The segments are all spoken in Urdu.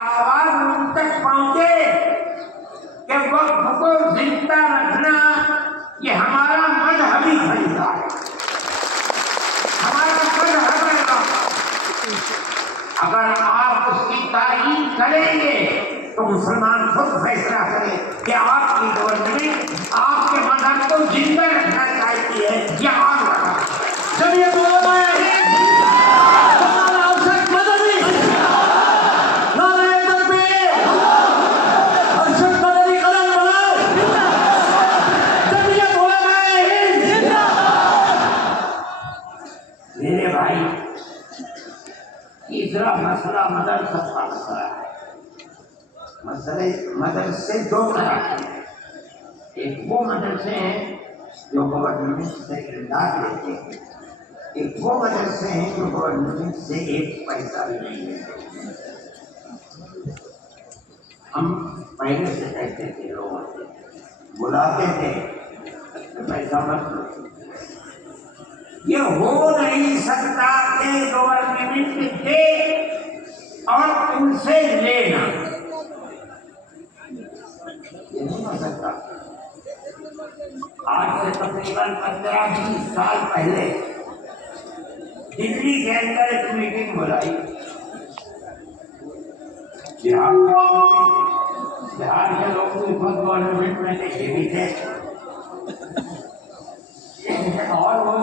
آواز ان تک پہنچے کہ وقت کو زندہ رکھنا یہ ہمارا مذہبی فریضہ ہے، ہمارا مذہب ہے۔ اگر آپ اس کی تعریف کریں گے تو مسلمان خود فیصلہ کرے کہ آپ کی گورنمنٹ آپ کے مذہب کو زندہ رکھنا چاہتی ہے یا آگ رکھنا۔ جب یہ بولا ہے تیسرا مسئلہ مدرسہ کا مسئلہ ہے۔ مدرسے دو طرح کے ہیں، ایک وہ مدرسے ہیں جو گورنمنٹ سے امداد لیتے ہیں، ایک وہ مدرسے ہیں جو گورنمنٹ سے ایک پیسہ بھی نہیں لیتے۔ ہم پہلے سے کہتے تھے، لوگوں سے بلاتے تھے کہ پیسہ مت لو۔ یہ ہو نہیں سکتا کہ گورنمنٹ دے اور ان سے لینا، یہ نہیں ہو سکتا۔ آج سے تقریباً 15-20 سال پہلے دلی کے اندر ایک میٹنگ بلائی، بہار کے لوگ بھی خود گورنمنٹ میں دیکھے بھی تھے، اور وہ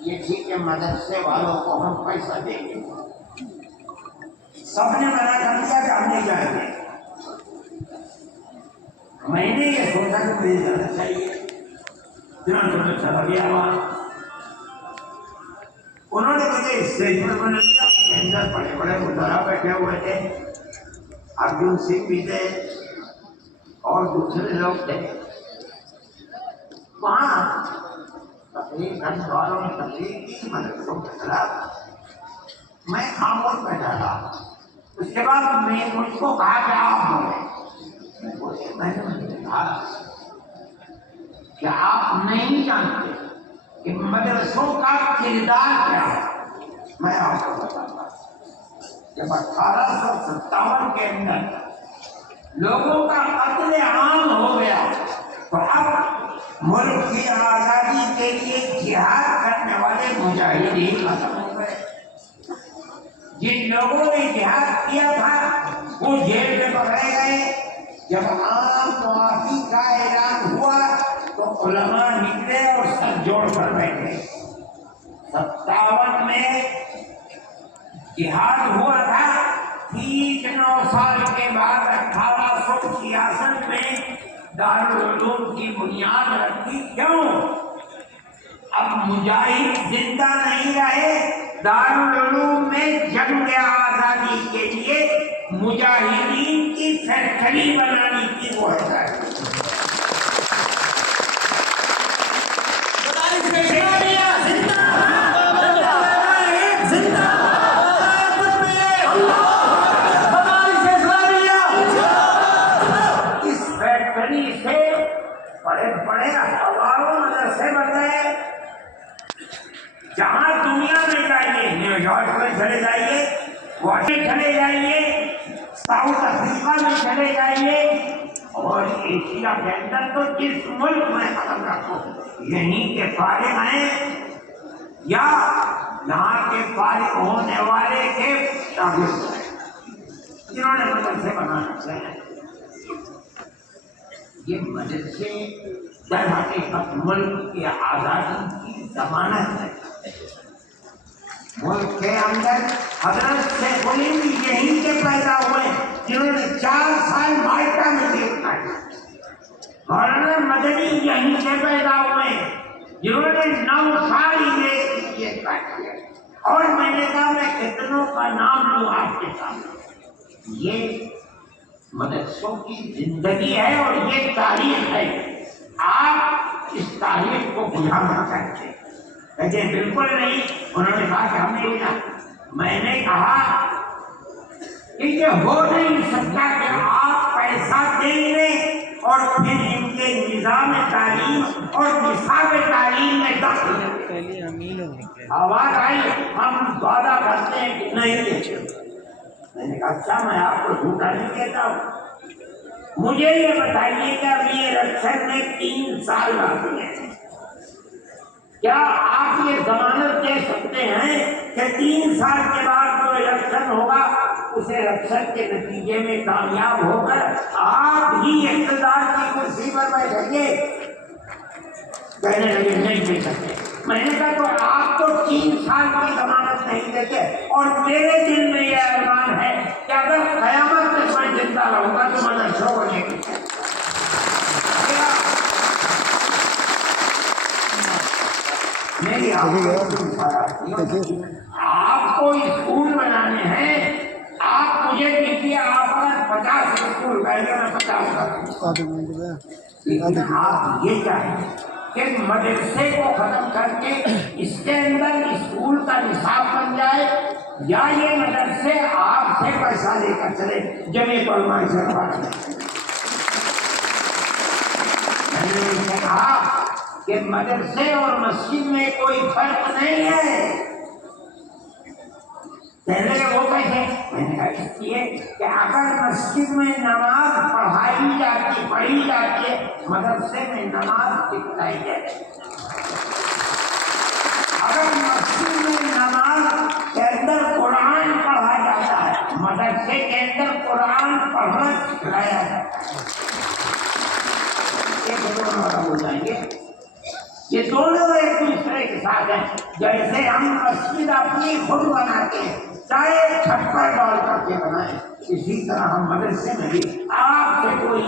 یہ تھی کہ مدرسے والوں کو ہم پیسہ دیں گے۔ سب نے منع کر دیا کہ ہم نہیں جائیں گے۔ میں نے یہ سوچا کہ مجھے جانا چاہیے، میں چلا گیا وہاں۔ انہوں نے مجھے اسٹیج پر بنا لیا، اندر بڑے بڑے مدرا بیٹھے ہوئے تھے، ارجن سنگھ بھی تھے اور دوسرے لوگ تھے وہاں۔ تقریر کرنے والوں نے تقریر کی مدرسوں کے خلاف، میں خاموش بیٹھا تھا۔ اس کے بعد میں مجھ کو کہا کہ آپ بولے، میں نے کہا کہ آپ نہیں جانتے کہ مدرسوں کا کردار کیا ہے۔ میں آپ کو بتاتا ہوں، جب 1857 کے اندر لوگوں کا قتل عام ہو گیا تو اب ملک کی آزادی کے لیے جہاد کرنے والے مجاہدین ختم ہو گئے۔ جن لوگوں نے جہاد کیا تھا وہ جیل میں پکڑے گئے۔ جب عام معافی کا اعلان ہوا تو علماء نکلے اور سر جوڑ کر بیٹھے۔ 57 میں جہاد ہوا تھا، ٹھیک 9 سال کے بعد 1866 میں دارالعلوم کی بنیاد رکھی۔ کیوں؟ اب مجاہد زندہ نہیں رہے، دارالعلوم میں جنگ آزادی کے لیے مجاہدین کی فیکٹری بنانے کی وہ ہے۔ جہاں دنیا میں جائیے، نیو یارک میں چلے جائیے، واشنگٹن چلے جائیے، ساؤتھ افریقہ میں چلے جائیے، اور ایشیا کے اندر تو جس ملک میں قدم رکھو یہیں کے فارغ ہیں یا یہاں کے فارغ ہونے والے کے شاگرد ہیں جنہوں نے مدرسے بنانا چاہے۔ یہ مدرسے در حقیقت ملک کی آزادی کی ضمانت ہے۔ ملک کے اندر حضرت شیخ الہند یہیں کے پیدا ہوئے جنہوں نے 4 سال مالٹا میں دیکھا ہے۔ مولانا مدنی یہیں سے پیدا ہوئے جنہوں نے 9 سال انگریز کی دیکھا ہے۔ اور میں نے کہا میں کتنوں کا نام لوں آپ کے سامنے۔ یہ مدرسوں کی زندگی ہے اور یہ تاریخ ہے۔ آپ اس تاریخ کو بجھانا چاہتے ہیں؟ کہتے بالکل نہیں۔ انہوں نے کہا کہ ہم نہیں جانتے۔ میں نے کہا کہ یہ ہو نہیں سکتا کہ آپ پیسہ دیں گے اور پھر ان کے نظام تعلیم اور نصاب تعلیم میں دخل۔ آواز آئی، ہم وعدہ کرتے ہیں کہ نہیں۔ میں نے کہا اچھا میں آپ کو جھوٹا نہیں کہتا ہوں، مجھے یہ بتائیے کہ اب یہ رکشن میں 3 سال باقی ہیں، کیا آپ یہ ضمانت دے سکتے ہیں کہ 3 سال کے بعد جو الیکشن ہوگا اس الیکشن کے نتیجے میں کامیاب ہو کر آپ ہی اقتدار کی کرسی پر بیٹھیں گے؟ کہنے لگے نہیں دے سکتے۔ میں نے کہا تو آپ تو 3 سال کی ضمانت نہیں دیتے، اور میرے دل میں یہ ارمان ہے کہ اگر قیامت تک میں زندہ رہوں گا تو میں شو ہونے کی میری آپ کو اسکول بنانے ہیں، آپ مجھے دیکھیے آپ اگر 50 اسکول پہلے میں 50 لیکن آپ یہ چاہیں کہ مدرسے کو ختم کر کے اس کے اندر اسکول کا نصاب بن جائے، یا یہ مدرسے آپ سے پیسہ لے کر چلے جمع فرمائے سے میں نے ان سے کہا کہ مدرسے اور مسجد میں کوئی فرق نہیں ہے۔ پہلے وہ کہتے میں نے کہا اس لیے کہ اگر مسجد میں نماز پڑھی جاتی ہے مدرسے میں نماز سکھلائی جائے، اگر مسجد میں نماز کے اندر قرآن پڑھا جاتا ہے مدرسے کے اندر قرآن پڑھنا سکھلایا جاتا ہے، یہ دونوں ہو جائیں گے، یہ دونوں ایک دوسرے کے ساتھ ہیں۔ جیسے ہم مسجد اپنی خود بناتے ہیں چاہے چھت پر ڈال کر کے بنائیں، اسی طرح ہم مدرسے میں بھی آپ سے کوئی